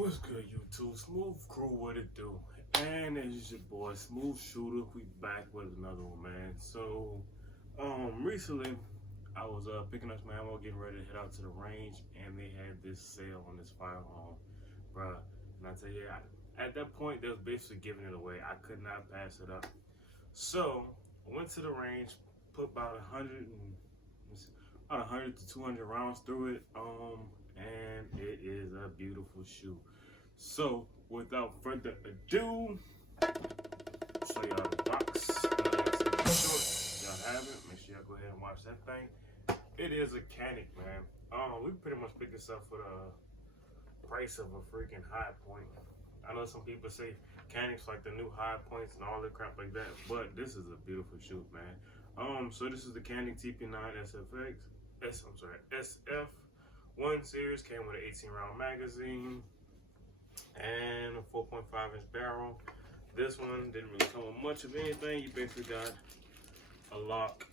What's good, YouTube? Smooth Crew, what it do? And it's your boy, Smooth Shooter. We back with another one, man. So, recently I was picking up some ammo, getting ready to head out to the range, and they had this sale on this firearm, bruh. And I tell you, at that point, they was basically giving it away. I could not pass it up. So I went to the range, put about 100 to 200 rounds through it, and it is a beautiful shoe. So without further ado, show y'all the box. Y'all have it. Make sure y'all go ahead and watch that thing. It is a Canik, man. We pretty much picked this up for the price of a freaking High Point. I know some people say Canik's like the new High Points and all that crap like that, but this is a beautiful shoe, man. So this is the Canik TP9 SF1 series. Came with an 18-round magazine and a 4.5-inch barrel. This one didn't really come with much of anything. You basically got a lock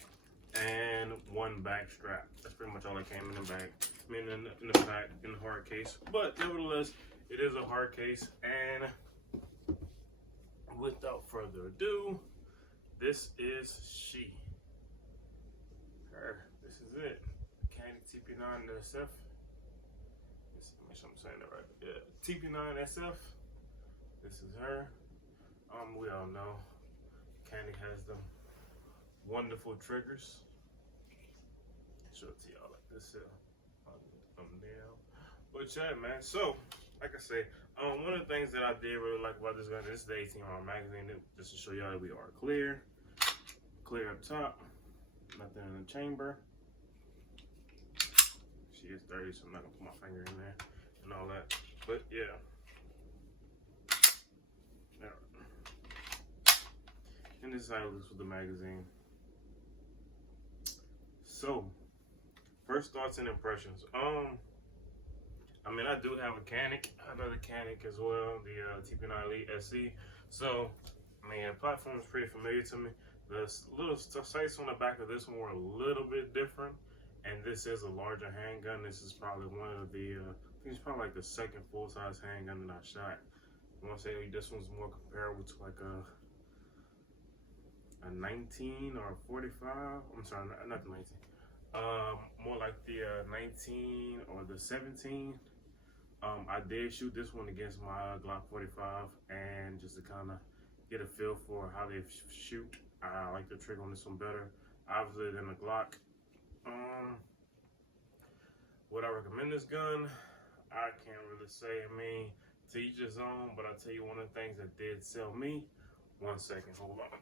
and one back strap. That's pretty much all that came in the bag. I mean, in the back, in the hard case. But nevertheless, it is a hard case. And without further ado, this is she. Her. This is it. Canik TP9 SF. Let's make sure I'm saying that right. Yeah, TP9 SF. This is her. We all know Canik has them wonderful triggers. Show it to y'all like this here on the thumbnail. But yeah, man. So, like I say, one of the things that I did really like about this gun, this is the 18-round magazine. Just to show y'all that we are clear. Clear up top. Nothing in the chamber. She is dirty, so I'm not gonna put my finger in there and all that. But yeah. And this is how it looks with the magazine. So, first thoughts and impressions. I mean, I do have a Canik, another Canik as well, the TP9 Elite SE. So, I mean, the platform is pretty familiar to me. The little sights on the back of this one were a little bit different, and this is a larger handgun. This is probably one of the, I think it's probably like the second full-size handgun that I shot. I want to say this one's more comparable to like a 19 or a 45. I'm sorry, not the 19. More like the 19 or the 17. I did shoot this one against my Glock 45, and just to kind of get a feel for how they shoot. I like the trigger on this one better, obviously, than the Glock. Would I recommend this gun? I can't really say. I mean, to each his own, but I'll tell you one of the things that did sell me. 1 second, hold on.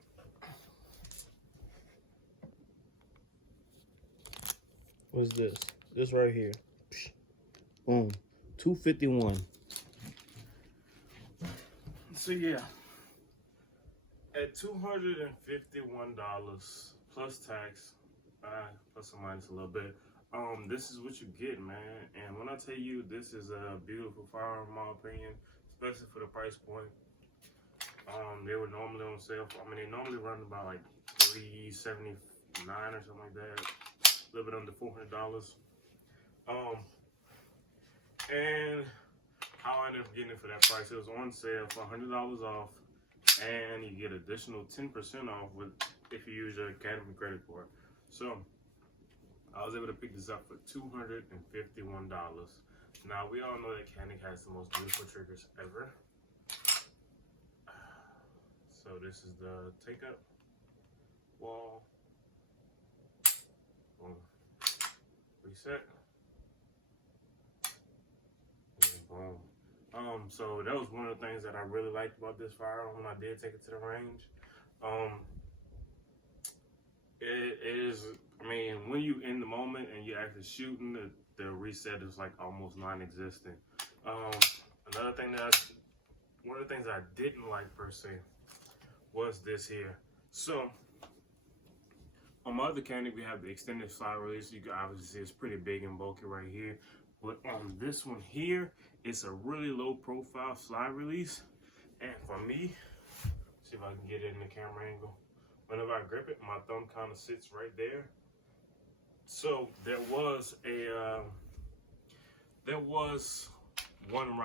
What's this? This right here. Boom. $251. So yeah. At $251 plus tax, plus or minus a little bit, this is what you get, man. And when I tell you this is a beautiful firearm, in my opinion, especially for the price point. They were normally on sale. I mean, they normally run about like $379 or something like that. A little bit under $400. And how I ended up getting it for that price, it was on sale for $100 off, and you get additional 10% off with if you use your Academy credit card. So I was able to pick this up for $251. Now we all know that Canik has the most beautiful triggers ever. So this is the take up wall. Boom. Reset. And boom. So that was one of the things that I really liked about this firearm when I did take it to the range. It is, I mean, when you in the moment and you're actually shooting, the reset is like almost non-existent. Another thing one of the things I didn't like per se was this here. So on my other Canik, we have the extended slide release. You can obviously see it's pretty big and bulky right here. But on this one here, it's a really low profile slide release. And for me, see if I can get it in the camera angle. Whenever I grip it, my thumb kind of sits right there. So there was one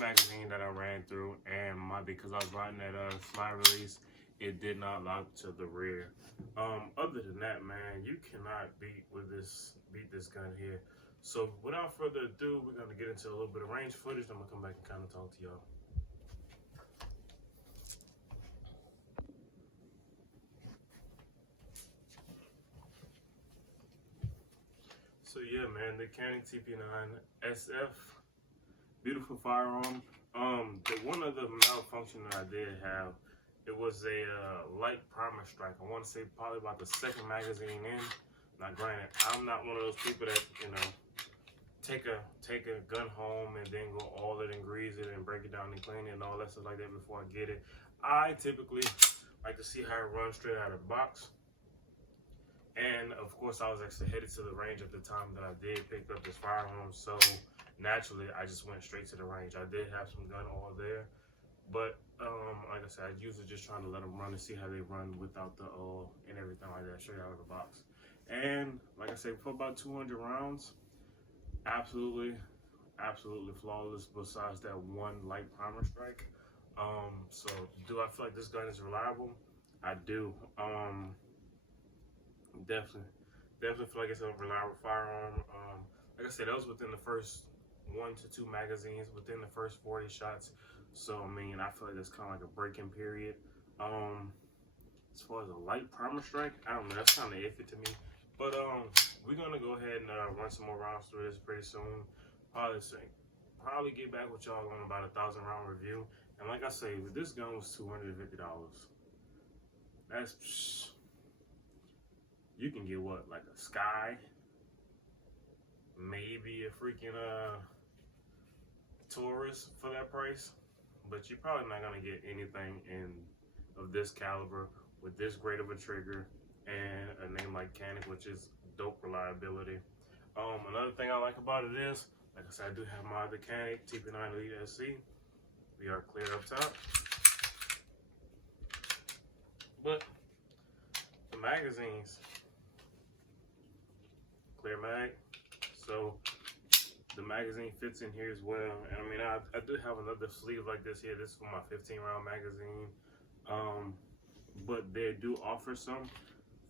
magazine that I ran through, and because I was riding that slide release, it did not lock to the rear. Other than that, man, you cannot beat this gun here. So without further ado, we're gonna get into a little bit of range footage. I'm gonna come back and kind of talk to y'all. So yeah, man, the Canik TP9 SF, beautiful firearm. The one of the malfunction that I did have, it was a light primer strike. I want to say probably about the second magazine in. Now, granted, I'm not one of those people that take a gun home and then go all it and grease it and break it down and clean it and all that stuff like that before I get it. I typically like to see how it runs straight out of the box. And of course, I was actually headed to the range at the time that I did pick up this firearm, so naturally, I just went straight to the range. I did have some gun oil there, but like I said, I usually just trying to let them run and see how they run without the oil and everything like that, straight out of the box. And like I said, for about 200 rounds, absolutely flawless. Besides that one light primer strike. So do I feel like this gun is reliable? I do. Definitely feel like it's a reliable firearm. Like I said, that was within the first 1 to 2 magazines, within the first 40 shots. So I mean, I feel like it's kind of like a break-in period. As far as a light primer strike, I don't know, that's kind of iffy to me. But we're gonna go ahead and run some more rounds through this pretty soon. Probably get back with y'all on about a 1,000 round review. And like I say, this gun was $250. That's you can get what, like a Sky, maybe a freaking Taurus for that price, but you're probably not gonna get anything of this caliber with this great of a trigger and a name like Canik, which is dope reliability. Another thing I like about it is, like I said, I do have my other Canik TP9 Elite SC. We are clear up top, but the magazines, clear mag, so the magazine fits in here as well. And I mean, I do have another sleeve like this here. This is for my 15 round magazine, but they do offer some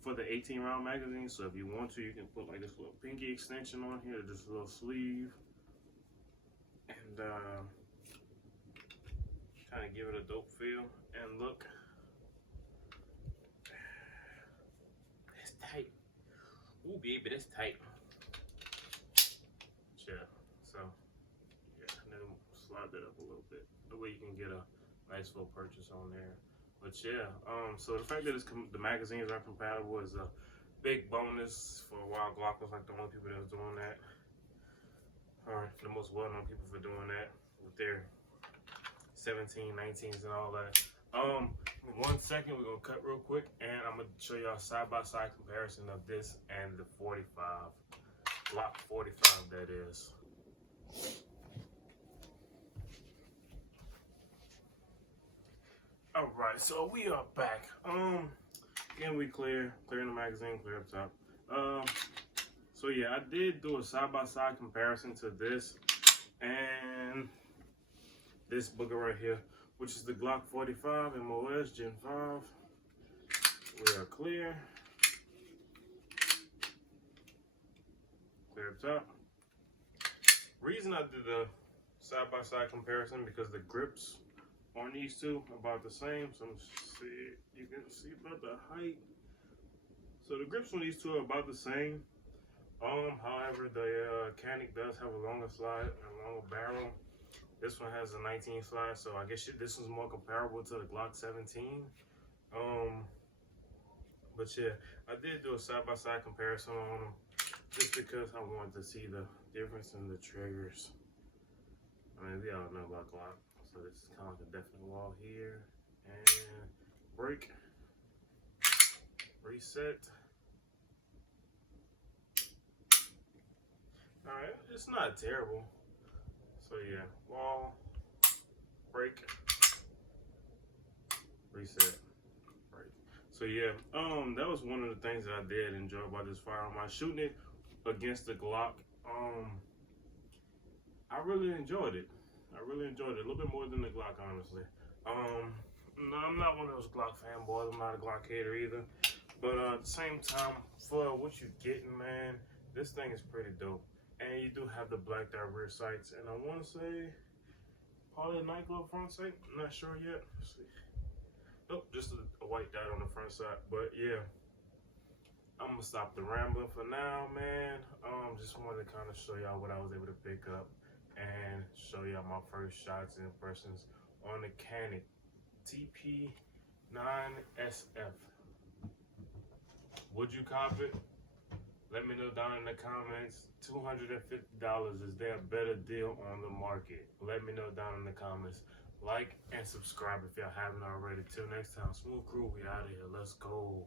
for the 18 round magazine. So if you want to, you can put like this little pinky extension on here, just a little sleeve, and kind of give it a dope feel and look. It's tight. Ooh, baby, that's tight. Yeah, so yeah, and then slide that up a little bit. The way you can get a nice little purchase on there. But yeah, so the fact that the magazines are compatible is a big bonus. For a while, Glock was like the only people that was doing that, or the most well-known people for doing that with their 17, 19s and all that. 1 second, we're gonna cut real quick, and I'm gonna show y'all side-by-side comparison of this and the 45, Glock 45 that is. All right, so we are back. Again, we clearing the magazine, clear up top. So yeah, I did do a side-by-side comparison to this and this booger right here, which is the Glock 45 MOS Gen 5. We are clear. Clear up top. Reason I did the side-by-side comparison because the grips on these two are about the same. So you can see about the height. So the grips on these two are about the same. However, the Canik does have a longer slide and a longer barrel. This one has a 19 slide, so I guess this one's more comparable to the Glock 17. But yeah, I did do a side-by-side comparison on them just because I wanted to see the difference in the triggers. I mean, we all know about Glock, so this is kind of like a definite wall here. And break, reset. All right, it's not terrible. So yeah, wall, break, reset, break. So yeah, that was one of the things that I did enjoy about this firearm. I shooting it against the Glock. I really enjoyed it. I really enjoyed it. A little bit more than the Glock, honestly. No, I'm not one of those Glock fanboys. I'm not a Glock hater either. But at the same time, for what you're getting, man, this thing is pretty dope. And you do have the black dot rear sights, and I want to say probably a night glove front sight. I'm not sure yet. Let's see. Nope, just a white dot on the front side. But yeah, I'm gonna stop the rambling for now, man. Just wanted to kind of show y'all what I was able to pick up and show y'all my first shots and impressions on the Canik TP9SF. Would you cop it? Let me know down in the comments. $250. Is there a better deal on the market? Let me know down in the comments. Like and subscribe if y'all haven't already. Till next time, Smooth Crew, we out of here. Let's go.